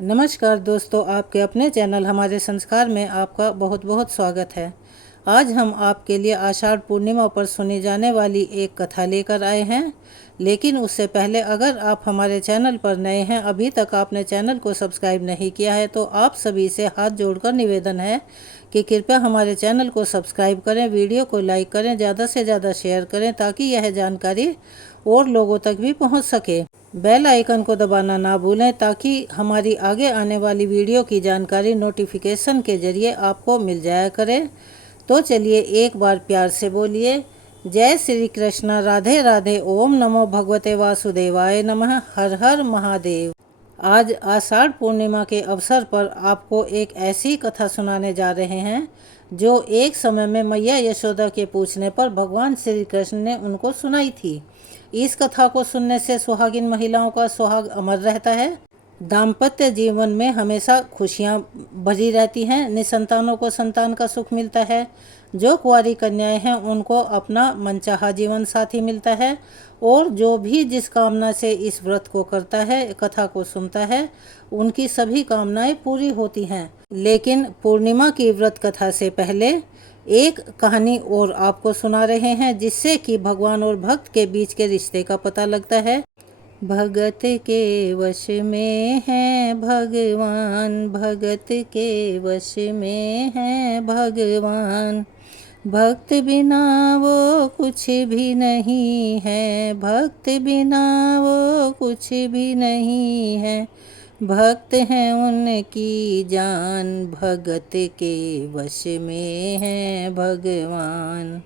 नमस्कार दोस्तों, आपके अपने चैनल हमारे संस्कार में आपका बहुत बहुत स्वागत है। आज हम आपके लिए आषाढ़ पूर्णिमा पर सुनी जाने वाली एक कथा लेकर आए हैं। लेकिन उससे पहले अगर आप हमारे चैनल पर नए हैं, अभी तक आपने चैनल को सब्सक्राइब नहीं किया है, तो आप सभी से हाथ जोड़कर निवेदन है कि कृपया हमारे चैनल को सब्सक्राइब करें, वीडियो को लाइक करें, ज़्यादा से ज़्यादा शेयर करें ताकि यह जानकारी और लोगों तक भी पहुंच सके। बेल आइकन को दबाना ना भूलें ताकि हमारी आगे आने वाली वीडियो की जानकारी नोटिफिकेशन के जरिए आपको मिल जाया करे। तो चलिए एक बार प्यार से बोलिए, जय श्री कृष्ण, राधे राधे, ओम नमो भगवते वासुदेवाय नमः, हर हर महादेव। आज आषाढ़ पूर्णिमा के अवसर पर आपको एक ऐसी कथा सुनाने जा रहे हैं जो एक समय में मैया यशोदा के पूछने पर भगवान श्री कृष्ण ने उनको सुनाई थी। इस कथा को सुनने से सुहागिन महिलाओं का सुहाग अमर रहता है। दाम्पत्य जीवन में हमेशा खुशियां भरी रहती हैं। निसंतानों को संतान का सुख मिलता है। जो कुंवारी कन्याएं हैं उनको अपना मनचाहा जीवन साथी मिलता है। और जो भी जिस कामना से इस व्रत को करता है, कथा को सुनता है, उनकी सभी कामनाएं पूरी होती हैं। लेकिन पूर्णिमा की व्रत कथा से पहले एक कहानी और आपको सुना रहे हैं, जिससे कि भगवान और भक्त के बीच के रिश्ते का पता लगता है। भगत के वश में है भगवान, भगत के वश में है भगवान, भक्त बिना वो कुछ भी नहीं है, भक्त बिना वो कुछ भी नहीं है, भक्त हैं उनकी जान, भगत के वश में है भगवान।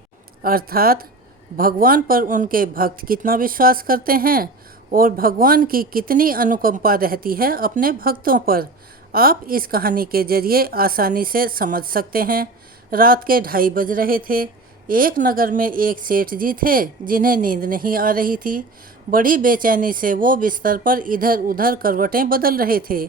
अर्थात भगवान पर उनके भक्त कितना विश्वास करते हैं और भगवान की कितनी अनुकंपा रहती है अपने भक्तों पर, आप इस कहानी के जरिए आसानी से समझ सकते हैं। रात के 2:30 बज रहे थे। एक नगर में एक सेठ जी थे जिन्हें नींद नहीं आ रही थी। बड़ी बेचैनी से वो बिस्तर पर इधर उधर करवटें बदल रहे थे।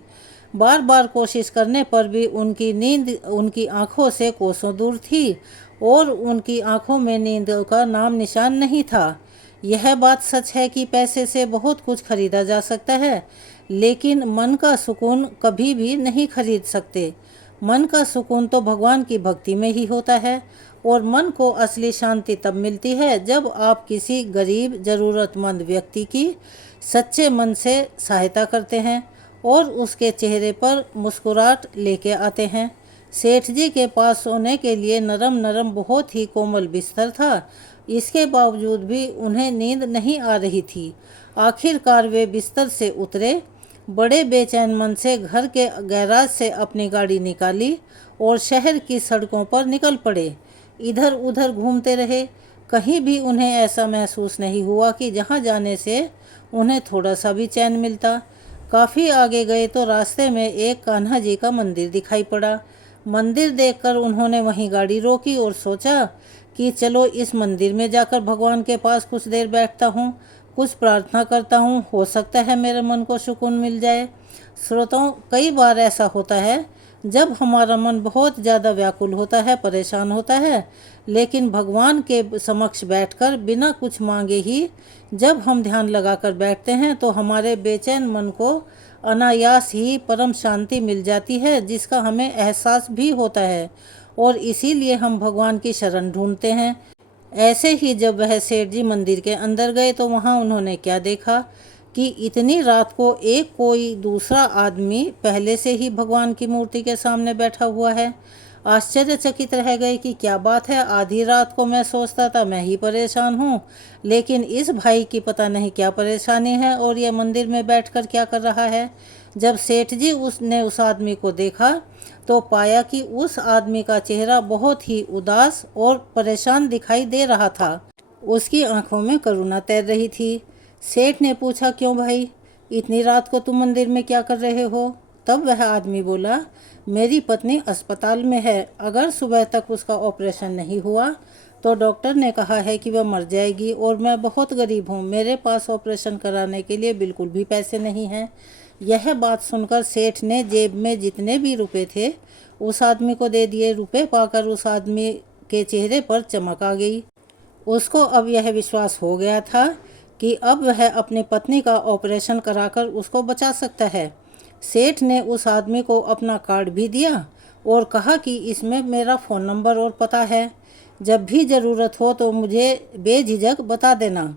बार बार कोशिश करने पर भी उनकी नींद उनकी आंखों से कोसों दूर थी और उनकी आंखों में नींद का नाम निशान नहीं था। यह बात सच है कि पैसे से बहुत कुछ खरीदा जा सकता है, लेकिन मन का सुकून कभी भी नहीं खरीद सकते। मन का सुकून तो भगवान की भक्ति में ही होता है। और मन को असली शांति तब मिलती है जब आप किसी गरीब ज़रूरतमंद व्यक्ति की सच्चे मन से सहायता करते हैं और उसके चेहरे पर मुस्कुराहट लेके आते हैं। सेठ जी के पास सोने के लिए नरम नरम बहुत ही कोमल बिस्तर था। इसके बावजूद भी उन्हें नींद नहीं आ रही थी। आखिरकार वे बिस्तर से उतरे, बड़े बेचैन मन से घर के गैराज से अपनी गाड़ी निकाली और शहर की सड़कों पर निकल पड़े। इधर उधर घूमते रहे। कहीं भी उन्हें ऐसा महसूस नहीं हुआ कि जहां जाने से उन्हें थोड़ा सा भी चैन मिलता। काफ़ी आगे गए तो रास्ते में एक कान्हा जी का मंदिर दिखाई पड़ा। मंदिर देखकर उन्होंने वहीं गाड़ी रोकी और सोचा कि चलो इस मंदिर में जाकर भगवान के पास कुछ देर बैठता हूँ, कुछ प्रार्थना करता हूँ, हो सकता है मेरे मन को सुकून मिल जाए। श्रोताओं, कई बार ऐसा होता है जब हमारा मन बहुत ज़्यादा व्याकुल होता है, परेशान होता है, लेकिन भगवान के समक्ष बैठकर बिना कुछ मांगे ही जब हम ध्यान लगाकर बैठते हैं तो हमारे बेचैन मन को अनायास ही परम शांति मिल जाती है, जिसका हमें एहसास भी होता है और इसीलिए हम भगवान की शरण ढूंढते हैं। ऐसे ही जब वह सेठ जी मंदिर के अंदर गए तो वहाँ उन्होंने क्या देखा कि इतनी रात को एक कोई दूसरा आदमी पहले से ही भगवान की मूर्ति के सामने बैठा हुआ है। आश्चर्यचकित रह गए कि क्या बात है, आधी रात को मैं सोचता था मैं ही परेशान हूँ, लेकिन इस भाई की पता नहीं क्या परेशानी है और यह मंदिर में बैठकर क्या कर रहा है। जब सेठ जी उसने उस आदमी को देखा तो पाया कि उस आदमी का चेहरा बहुत ही उदास और परेशान दिखाई दे रहा था। उसकी आंखों में करुणा तैर रही थी। सेठ ने पूछा, क्यों भाई, इतनी रात को तुम मंदिर में क्या कर रहे हो? तब वह आदमी बोला, मेरी पत्नी अस्पताल में है। अगर सुबह तक उसका ऑपरेशन नहीं हुआ तो डॉक्टर ने कहा है कि वह मर जाएगी और मैं बहुत गरीब हूँ, मेरे पास ऑपरेशन कराने के लिए बिल्कुल भी पैसे नहीं हैं। यह बात सुनकर सेठ ने जेब में जितने भी रुपए थे उस आदमी को दे दिए। रुपए पाकर उस आदमी के चेहरे पर चमक आ गई। उसको अब यह विश्वास हो गया था कि अब वह अपनी पत्नी का ऑपरेशन कराकर उसको बचा सकता है। सेठ ने उस आदमी को अपना कार्ड भी दिया और कहा कि इसमें मेरा फ़ोन नंबर और पता है, जब भी ज़रूरत हो तो मुझे बेझिझक बता देना।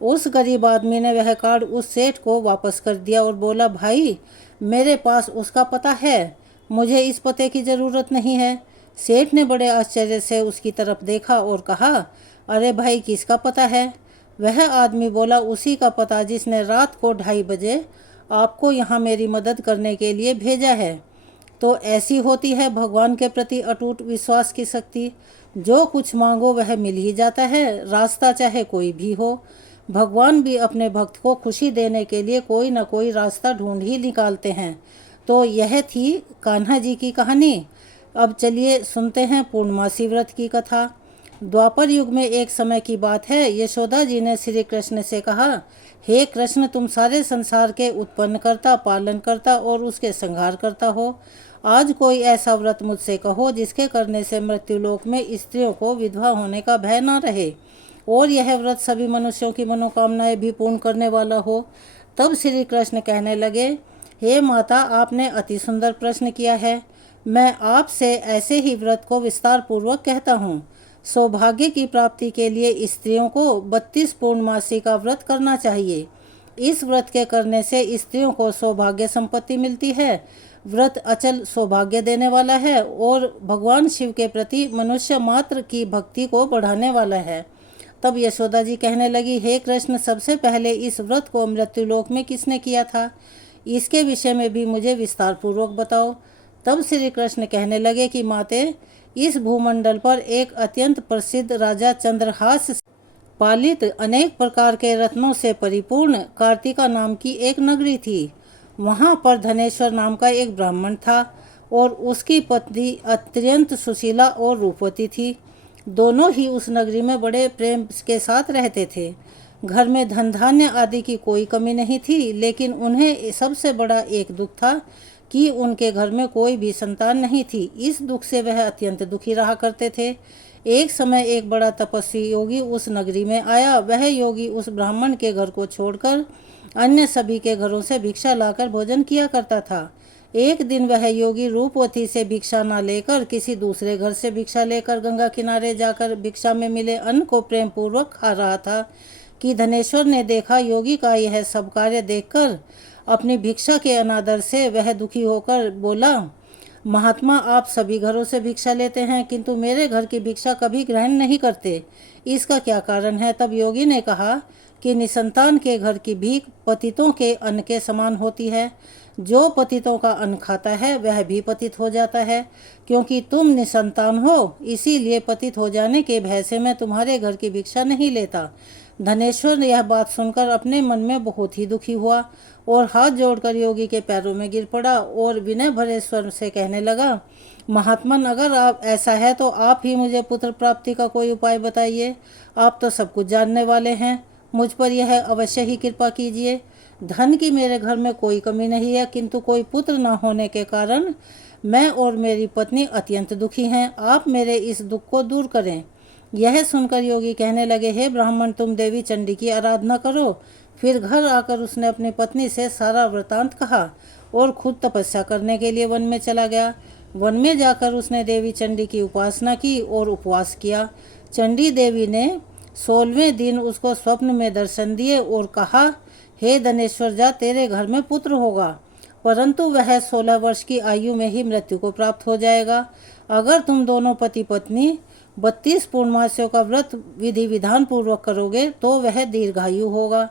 उस गरीब आदमी ने वह कार्ड उस सेठ को वापस कर दिया और बोला, भाई मेरे पास उसका पता है, मुझे इस पते की ज़रूरत नहीं है। सेठ ने बड़े आश्चर्य से उसकी तरफ देखा और कहा, अरे भाई किसका पता है? वह आदमी बोला, उसी का पता जिसने रात को 2:30 बजे आपको यहाँ मेरी मदद करने के लिए भेजा है। तो ऐसी होती है भगवान के प्रति अटूट विश्वास की शक्ति। जो कुछ मांगो वह मिल ही जाता है, रास्ता चाहे कोई भी हो। भगवान भी अपने भक्त को खुशी देने के लिए कोई न कोई रास्ता ढूंढ ही निकालते हैं। तो यह थी कान्हा जी की कहानी। अब चलिए सुनते हैं पूर्णमासी व्रत की कथा। द्वापर युग में एक समय की बात है, यशोदा जी ने श्री कृष्ण से कहा, हे कृष्ण, तुम सारे संसार के उत्पन्न करता, पालन करता और उसके संहार करता हो। आज कोई ऐसा व्रत मुझसे कहो जिसके करने से मृत्युलोक में स्त्रियों को विधवा होने का भय न रहे और यह व्रत सभी मनुष्यों की मनोकामनाएं भी पूर्ण करने वाला हो। तब श्री कृष्ण कहने लगे, हे माता, आपने अति सुंदर प्रश्न किया है। मैं आपसे ऐसे ही व्रत को विस्तार पूर्वक कहता हूँ। सौभाग्य की प्राप्ति के लिए स्त्रियों को 32 पूर्णमासी का व्रत करना चाहिए। इस व्रत के करने से स्त्रियों को सौभाग्य संपत्ति मिलती है। व्रत अचल सौभाग्य देने वाला है और भगवान शिव के प्रति मनुष्य मात्र की भक्ति को बढ़ाने वाला है। तब यशोदा जी कहने लगी, हे कृष्ण, सबसे पहले इस व्रत को मृत्युलोक में किसने किया था? इसके विषय में भी मुझे विस्तार पूर्वक बताओ। तब श्री कृष्ण कहने लगे कि माते, इस भूमंडल पर एक अत्यंत प्रसिद्ध राजा चंद्रहास पालित अनेक प्रकार के रत्नों से परिपूर्ण कार्तिका नाम की एक नगरी थी। वहाँ पर धनेश्वर नाम का एक ब्राह्मण था और उसकी पत्नी अत्यंत सुशीला और रूपवती थी। दोनों ही उस नगरी में बड़े प्रेम के साथ रहते थे। घर में धन धान्य आदि की कोई कमी नहीं थी, लेकिन उन्हें सबसे बड़ा एक दुख था कि उनके घर में कोई भी संतान नहीं थी। इस दुख से वह अत्यंत दुखी रहा करते थे। एक समय एक बड़ा तपस्वी योगी उस नगरी में आया। वह योगी उस ब्राह्मण के घर को छोड़कर अन्य सभी के घरों से भिक्षा लाकर भोजन किया करता था। एक दिन वह योगी रूपवती से भिक्षा न लेकर किसी दूसरे घर से भिक्षा लेकर गंगा किनारे जाकर भिक्षा में मिले अन्न को प्रेम पूर्वक खा रहा था कि धनेश्वर ने देखा। योगी का यह सब कार्य देखकर अपनी भिक्षा के अनादर से वह दुखी होकर बोला, महात्मा, आप सभी घरों से भिक्षा लेते हैं किंतु मेरे घर की भिक्षा कभी ग्रहण नहीं करते, इसका क्या कारण है? तब योगी ने कहा कि निसंतान के घर की भीख पतितों के अन्न के समान होती है। जो पतितों का अन्न खाता है वह भी पतित हो जाता है। क्योंकि तुम निसंतान हो, इसीलिए पतित हो जाने के भय से मैं तुम्हारे घर की भिक्षा नहीं लेता। धनेश्वर ने यह बात सुनकर अपने मन में बहुत ही दुखी हुआ और हाथ जोड़कर योगी के पैरों में गिर पड़ा और विनय भरे स्वर से कहने लगा, महात्मन, अगर आप ऐसा है तो आप ही मुझे पुत्र प्राप्ति का कोई उपाय बताइए। आप तो सब कुछ जानने वाले हैं, मुझ पर यह अवश्य ही कृपा कीजिए। धन की मेरे घर में कोई कमी नहीं है, किंतु कोई पुत्र न होने के कारण मैं और मेरी पत्नी अत्यंत दुखी हैं। आप मेरे इस दुख को दूर करें। यह सुनकर योगी कहने लगे, हे ब्राह्मण, तुम देवी चंडी की आराधना करो। फिर घर आकर उसने अपनी पत्नी से सारा वृतांत कहा और खुद तपस्या करने के लिए वन में चला गया। वन में जाकर उसने देवी चंडी की उपासना की और उपवास किया। चंडी देवी ने 16वें दिन उसको स्वप्न में दर्शन दिए और कहा, हे धनेश्वर, जा, तेरे घर में पुत्र होगा, परंतु वह 16 वर्ष की आयु में ही मृत्यु को प्राप्त हो जाएगा। अगर तुम दोनों पति पत्नी 32 पूर्णमासियों का व्रत विधि विधान पूर्वक करोगे तो वह दीर्घायु होगा।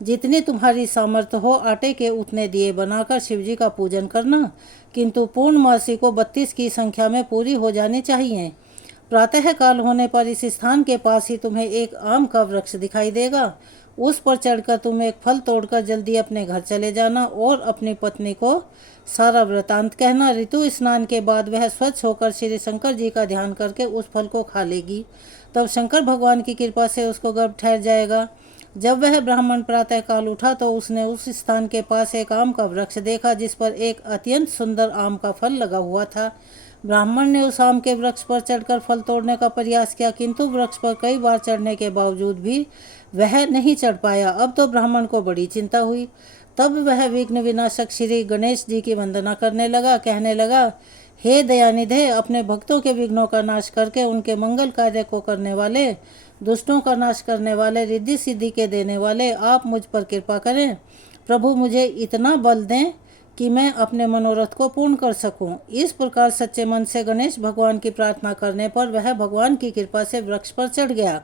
जितनी तुम्हारी सामर्थ्य हो आटे के उतने दिए बनाकर शिवजी का पूजन करना, किंतु पूर्णमासी को 32 की संख्या में पूरी हो जानी चाहिए। प्रातः काल होने पर इस स्थान के पास ही तुम्हें एक आम का वृक्ष दिखाई देगा। उस पर चढ़कर तुम एक फल तोड़कर जल्दी अपने घर चले जाना और अपनी पत्नी को सारा वृतांत कहना। ऋतु स्नान के बाद वह स्वच्छ होकर श्री शंकर जी का ध्यान करके उस फल को खा लेगी। तब शंकर भगवान की कृपा से उसको गर्भ ठहर जाएगा। जब वह ब्राह्मण प्रातः काल उठा तो उसने उस स्थान के पास एक आम का वृक्ष देखा जिस पर एक अत्यंत सुंदर आम का फल लगा हुआ था। ब्राह्मण ने उस आम के वृक्ष पर चढ़कर फल तोड़ने का प्रयास किया, किंतु वृक्ष पर कई बार चढ़ने के बावजूद भी वह नहीं चढ़ पाया। अब तो ब्राह्मण को बड़ी चिंता हुई। तब वह विघ्न विनाशक श्री गणेश जी की वंदना करने लगा, कहने लगा, हे दयानिधे, अपने भक्तों के विघ्नों का नाश करके उनके मंगल कार्य को करने वाले, दुष्टों का नाश करने वाले, रिद्धि सिद्धि के देने वाले, आप मुझ पर कृपा करें। प्रभु मुझे इतना बल दें कि मैं अपने मनोरथ को पूर्ण कर सकूं। इस प्रकार सच्चे मन से गणेश भगवान की प्रार्थना करने पर वह भगवान की कृपा से वृक्ष पर चढ़ गया।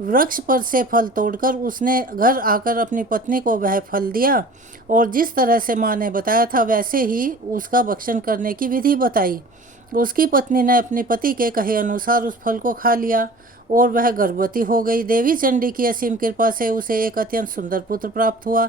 वृक्ष पर से फल तोड़कर उसने घर आकर अपनी पत्नी को वह फल दिया और जिस तरह से माँ ने बताया था वैसे ही उसका भक्षण करने की विधि बताई। उसकी पत्नी ने अपने पति के कहे अनुसार उस फल को खा लिया और वह गर्भवती हो गई। देवी चंडी की असीम कृपा से उसे एक अत्यंत सुंदर पुत्र प्राप्त हुआ,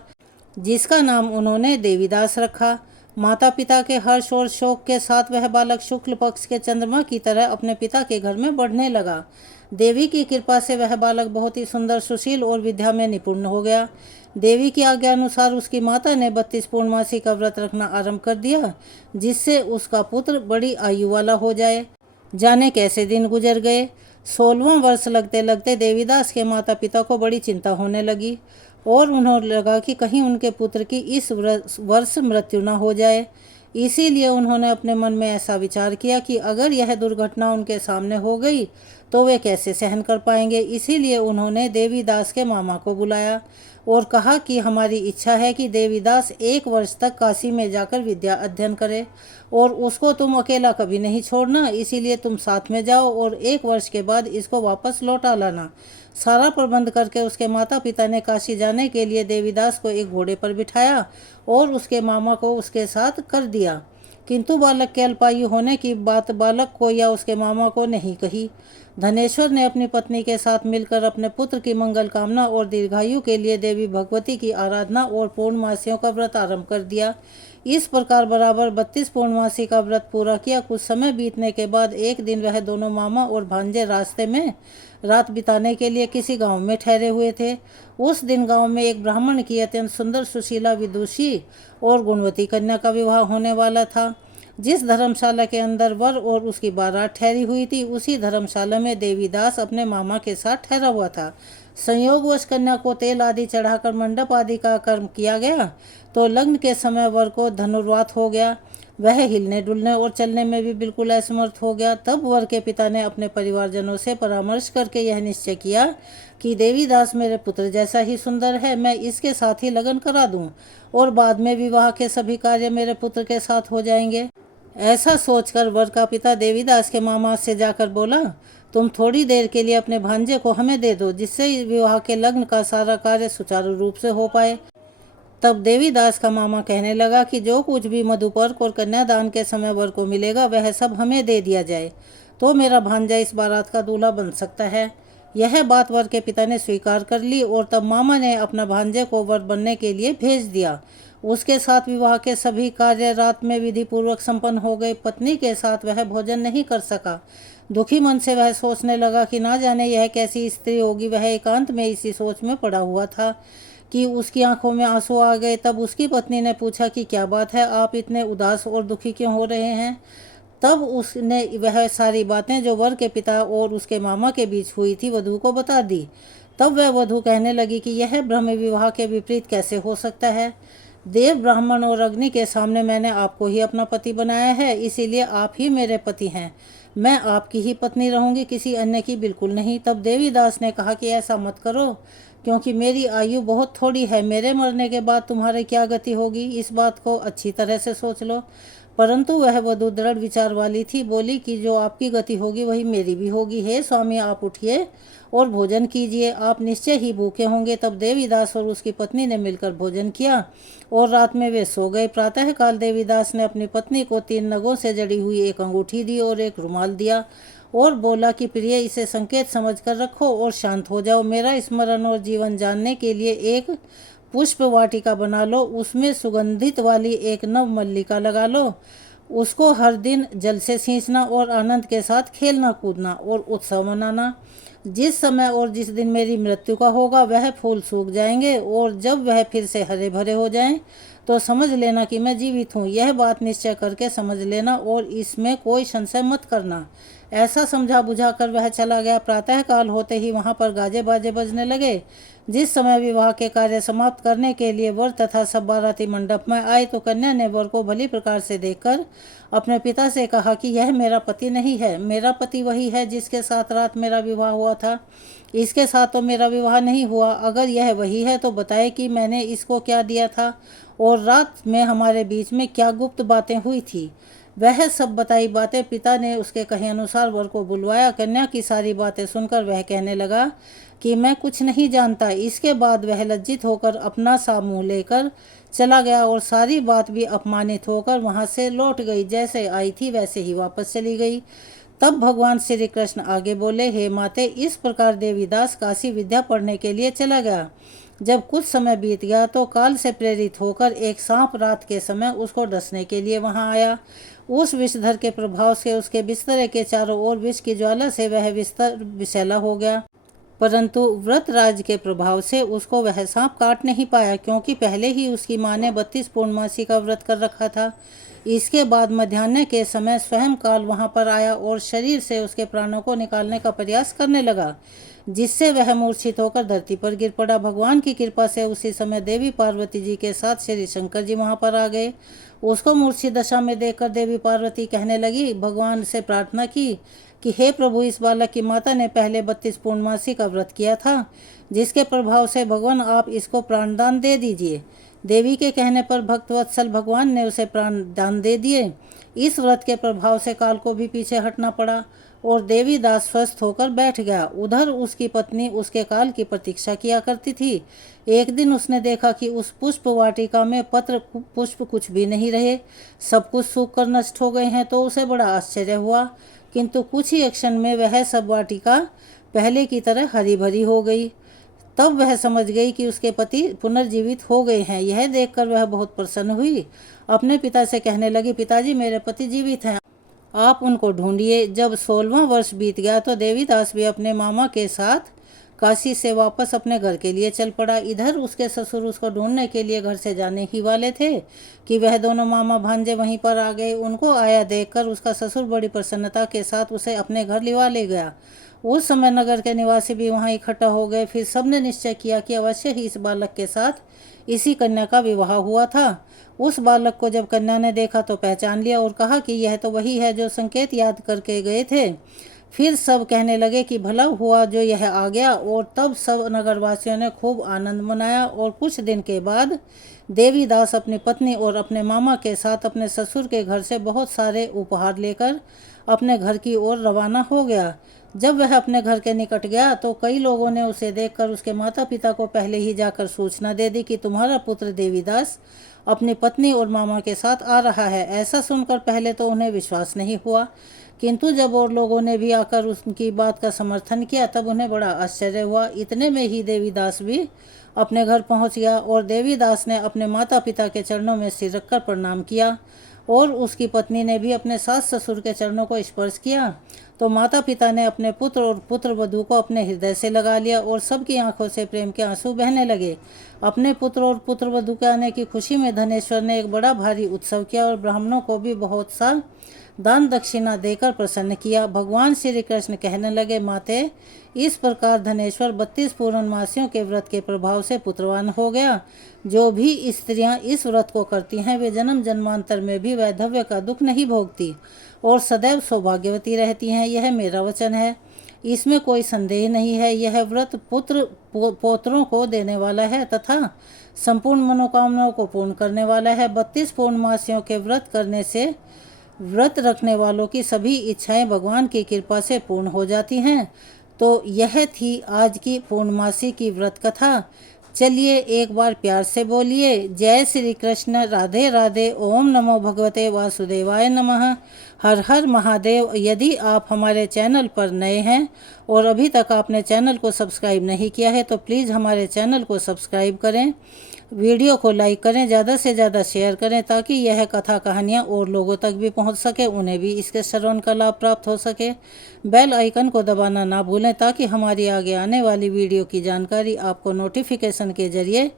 जिसका नाम उन्होंने देवीदास रखा। माता पिता के हर्ष और शोक के साथ वह बालक शुक्ल पक्ष के चंद्रमा की तरह अपने पिता के घर में बढ़ने लगा। देवी की कृपा से वह बालक बहुत ही सुंदर, सुशील और विद्या में निपुण हो गया। देवी की आज्ञा अनुसार उसकी माता ने 32 पूर्णमासी का व्रत रखना आरंभ कर दिया, जिससे उसका पुत्र बड़ी आयु वाला हो जाए। जाने कैसे दिन गुजर गए। 16वां वर्ष लगते लगते देवीदास के माता पिता को बड़ी चिंता होने लगी और उन्हें लगा कि कहीं उनके पुत्र की इस वर्ष मृत्यु न हो जाए। इसीलिए उन्होंने अपने मन में ऐसा विचार किया कि अगर यह दुर्घटना उनके सामने हो गई तो वे कैसे सहन कर पाएंगे। इसीलिए उन्होंने देवीदास के मामा को बुलाया और कहा कि हमारी इच्छा है कि देवीदास 1 वर्ष तक काशी में जाकर विद्या अध्ययन करे और उसको तुम अकेला कभी नहीं छोड़ना, इसीलिए तुम साथ में जाओ और 1 वर्ष के बाद इसको वापस लौटा लाना। सारा प्रबंध करके उसके माता पिता ने काशी जाने के लिए देवीदास को एक घोड़े पर बिठाया और उसके मामा को उसके साथ कर दिया, किंतु बालक के अल्पायु होने की बात बालक को या उसके मामा को नहीं कही। धनेश्वर ने अपनी पत्नी के साथ मिलकर अपने पुत्र की मंगल कामना और दीर्घायु के लिए देवी भगवती की आराधना और पूर्णमासियों का व्रत आरंभ कर दिया। इस प्रकार बराबर 32 पूर्णमासी का व्रत पूरा किया। कुछ समय बीतने के बाद एक दिन वह दोनों मामा और भांजे रास्ते में रात बिताने के लिए किसी गांव में ठहरे हुए थे। उस दिन गांव में एक ब्राह्मण की अत्यंत सुंदर, सुशीला, विदुषी और गुणवती कन्या का विवाह होने वाला था। जिस धर्मशाला के अंदर वर और उसकी बारात ठहरी हुई थी, उसी धर्मशाला में देवीदास अपने मामा के साथ ठहरा हुआ था। संयोगवश कन्या को तेल आदि चढ़ाकर मंडप आदि का कर्म किया गया तो लग्न के समय वर को धनुर्वात हो गया। वह हिलने डुलने और चलने में भी बिल्कुल असमर्थ हो गया। तब वर के पिता ने अपने परिवारजनों से परामर्श करके यह निश्चय किया कि देवीदास मेरे पुत्र जैसा ही सुंदर है, मैं इसके साथ ही लगन करा दूं और बाद में विवाह के सभी कार्य मेरे पुत्र के साथ हो जाएंगे। ऐसा सोचकर वर का पिता देवीदास के मामा से जाकर बोला, तुम थोड़ी देर के लिए अपने भांजे को हमें दे दो, जिससे विवाह के लग्न का सारा कार्य सुचारू रूप से हो पाए। तब देवीदास का मामा कहने लगा कि जो कुछ भी मधुपर्क और कन्यादान के समय वर को मिलेगा वह सब हमें दे दिया जाए, तो मेरा भांजा इस बारात का दूल्हा बन सकता है। यह बात वर के पिता ने स्वीकार कर ली और तब मामा ने अपना भांजे को वर बनने के लिए भेज दिया। उसके साथ विवाह के सभी कार्य रात में विधि पूर्वक संपन्न हो गए। पत्नी के साथ वह भोजन नहीं कर सका। दुखी मन से वह सोचने लगा कि ना जाने यह कैसी स्त्री होगी। वह एकांत में इसी सोच में पड़ा हुआ था कि उसकी आंखों में आंसू आ गए। तब उसकी पत्नी ने पूछा कि क्या बात है, आप इतने उदास और दुखी क्यों हो रहे हैं। तब उसने वह सारी बातें जो वर के पिता और उसके मामा के बीच हुई थी वधू को बता दी। तब वह वधू कहने लगी कि यह ब्रह्म विवाह के विपरीत कैसे हो सकता है। देव, ब्राह्मण और अग्नि के सामने मैंने आपको ही अपना पति बनाया है, इसीलिए आप ही मेरे पति हैं। मैं आपकी ही पत्नी रहूंगी, किसी अन्य की बिल्कुल नहीं। तब देवीदास ने कहा कि ऐसा मत करो, क्योंकि मेरी आयु बहुत थोड़ी है। मेरे मरने के बाद तुम्हारी क्या गति होगी, इस बात को अच्छी तरह से सोच लो। परंतु वह वधू दृढ़ विचार वाली थी। बोली कि जो आपकी गति होगी वही मेरी भी होगी। हे स्वामी, आप उठिए और भोजन कीजिए, आप निश्चय ही भूखे होंगे। तब देवीदास और उसकी पत्नी ने मिलकर भोजन किया और रात में वे सो गए। प्रातःकाल देवीदास ने अपनी पत्नी को 3 नगों से जड़ी हुई एक अंगूठी दी और एक रुमाल दिया और बोला कि प्रिय, इसे संकेत समझकर रखो और शांत हो जाओ। मेरा स्मरण और जीवन जानने के लिए एक पुष्प वाटिका बना लो, उसमें सुगंधित वाली एक नव मल्लिका लगा लो। उसको हर दिन जल से सींचना और आनंद के साथ खेलना कूदना और उत्सव मनाना। जिस समय और जिस दिन मेरी मृत्यु का होगा वह फूल सूख जाएंगे और जब वह फिर से हरे भरे हो जाएं तो समझ लेना कि मैं जीवित हूँ। यह बात निश्चय करके समझ लेना और इसमें कोई संशय मत करना। ऐसा समझा बुझा कर वह चला गया। प्रातःकाल होते ही वहाँ पर गाजे बाजे बजने लगे। जिस समय विवाह के कार्य समाप्त करने के लिए वर तथा सब बाराती मंडप में आए तो कन्या ने वर को भली प्रकार से देखकर अपने पिता से कहा कि यह मेरा पति नहीं है, मेरा पति वही है जिसके साथ रात मेरा विवाह हुआ था। इसके साथ तो मेरा विवाह नहीं हुआ। अगर यह वही है तो बताए कि मैंने इसको क्या दिया था और रात में हमारे बीच में क्या गुप्त बातें हुई थी। वह सब बताई बातें पिता ने उसके कहे अनुसार वर को बुलवाया। कन्या की सारी बातें सुनकर वह कहने लगा कि मैं कुछ नहीं जानता। इसके बाद वह लज्जित होकर अपना सा मुँह लेकर चला गया और सारी बात भी अपमानित होकर वहाँ से लौट गई। जैसे आई थी वैसे ही वापस चली गई। तब भगवान श्री कृष्ण आगे बोले, हे माते, इस प्रकार देवीदास काशी विद्या पढ़ने के लिए चला गया। जब कुछ समय बीत गया तो काल से प्रेरित होकर एक सांप रात के समय उसको डसने के लिए वहां आया। उस विषधर के प्रभाव से उसके बिस्तर के चारों ओर विष की ज्वाला से वह बिस्तर विषैला हो गया, परंतु व्रतराज के प्रभाव से उसको वह सांप काट नहीं पाया, क्योंकि पहले ही उसकी माँ ने 32 पूर्णमासी का व्रत कर रखा था। इसके बाद मध्याह्न के समय स्वयं काल वहां पर आया और शरीर से उसके प्राणों को निकालने का प्रयास करने लगा, जिससे वह मूर्छित होकर धरती पर गिर पड़ा। भगवान की कृपा से उसी समय देवी पार्वती जी के साथ श्री शंकर जी वहां पर आ गए। उसको मूर्छित दशा में देखकर देवी पार्वती कहने लगी, भगवान से प्रार्थना की कि हे प्रभु, इस बालक की माता ने पहले 32 पूर्णमासी का व्रत किया था, जिसके प्रभाव से भगवान आप इसको प्राणदान दे दीजिए। देवी के कहने पर भक्तवत्सल भगवान ने उसे प्राणदान दे दिए। इस व्रत के प्रभाव से काल को भी पीछे हटना पड़ा और देवीदास स्वस्थ होकर बैठ गया। उधर उसकी पत्नी उसके काल की प्रतीक्षा किया करती थी। एक दिन उसने देखा कि उस पुष्प वाटिका में पत्र पुष्प कुछ भी नहीं रहे, सब कुछ सूख कर नष्ट हो गए हैं। तो उसे बड़ा आश्चर्य हुआ, किंतु कुछ ही क्षण में वह सब वाटिका पहले की तरह हरी भरी हो गई। तब वह समझ गई कि उसके पति पुनर्जीवित हो गए हैं। यह देखकर वह बहुत प्रसन्न हुई। अपने पिता से कहने लगी, पिताजी, मेरे पति जीवित हैं, आप उनको ढूंढिए। जब 16वां वर्ष बीत गया तो देवीदास भी अपने मामा के साथ काशी से वापस अपने घर के लिए चल पड़ा। इधर उसके ससुर उसको ढूंढने के लिए घर से जाने ही वाले थे कि वह दोनों मामा भांजे वहीं पर आ गए। उनको आया देखकर उसका ससुर बड़ी प्रसन्नता के साथ उसे अपने घर लिवा ले गया। उस समय नगर के निवासी भी वहां इकट्ठा हो गए। फिर सबने निश्चय किया कि अवश्य ही इस बालक के साथ इसी कन्या का विवाह हुआ था। उस बालक को जब कन्या ने देखा तो पहचान लिया और कहा कि यह तो वही है जो संकेत याद करके गए थे। फिर सब कहने लगे कि भला हुआ जो यह आ गया। और तब सब नगरवासियों ने खूब आनंद मनाया। और कुछ दिन के बाद देवीदास अपनी पत्नी और अपने मामा के साथ अपने ससुर के घर से बहुत सारे उपहार लेकर अपने घर की ओर रवाना हो गया। जब वह अपने घर के निकट गया तो कई लोगों ने उसे देखकर उसके माता पिता को पहले ही जाकर सूचना दे दी कि तुम्हारा पुत्र देवीदास अपनी पत्नी और मामा के साथ आ रहा है। ऐसा सुनकर पहले तो उन्हें विश्वास नहीं हुआ, किंतु जब और लोगों ने भी आकर उनकी बात का समर्थन किया तब उन्हें बड़ा आश्चर्य हुआ। इतने में ही देवीदास भी अपने घर पहुंच गया और देवीदास ने अपने माता पिता के चरणों में सिर रखकर प्रणाम किया और उसकी पत्नी ने भी अपने सास ससुर के चरणों को स्पर्श किया। तो माता पिता ने अपने पुत्र और पुत्र वधू को अपने हृदय से लगा लिया और सबकी आंखों से प्रेम के आंसू बहने लगे। अपने पुत्र और पुत्र वधू के आने की खुशी में धनेश्वर ने एक बड़ा भारी उत्सव किया और ब्राह्मणों को भी बहुत सा दान दक्षिणा देकर प्रसन्न किया। भगवान श्री कृष्ण कहने लगे, माते, इस प्रकार धनेश्वर 32 पूर्णमासियों के व्रत के प्रभाव से पुत्रवान हो गया। जो भी स्त्रियां इस व्रत को करती हैं वे जन्म जन्मांतर में भी वैधव्य का दुख नहीं भोगती और सदैव सौभाग्यवती रहती हैं। यह मेरा वचन है, इसमें कोई संदेह नहीं है। यह व्रत पुत्र पौत्रों को देने वाला है तथा संपूर्ण मनोकामनाओं को पूर्ण करने वाला है। 32 पूर्णमासियों के व्रत करने से व्रत रखने वालों की सभी इच्छाएं भगवान की कृपा से पूर्ण हो जाती हैं। तो यह थी आज की पूर्णमासी की व्रत कथा। चलिए एक बार प्यार से बोलिए, जय श्री कृष्ण, राधे राधे, ओम नमो भगवते वासुदेवाय नमः, हर हर महादेव। यदि आप हमारे चैनल पर नए हैं और अभी तक आपने चैनल को सब्सक्राइब नहीं किया है तो प्लीज़ हमारे चैनल को सब्सक्राइब करें, वीडियो को लाइक करें, ज़्यादा से ज़्यादा शेयर करें ताकि यह कथा कहानियाँ और लोगों तक भी पहुँच सके, उन्हें भी इसके श्रवण का लाभ प्राप्त हो सके। बेल आइकन को दबाना ना भूलें ताकि हमारी आगे आने वाली वीडियो की जानकारी आपको नोटिफिकेशन के जरिए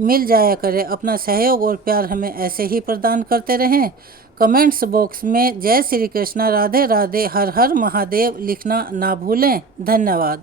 मिल जाया करे। अपना सहयोग और प्यार हमें ऐसे ही प्रदान करते रहें। कमेंट्स बॉक्स में जय श्री कृष्णा, राधे राधे, हर हर महादेव लिखना ना भूलें। धन्यवाद।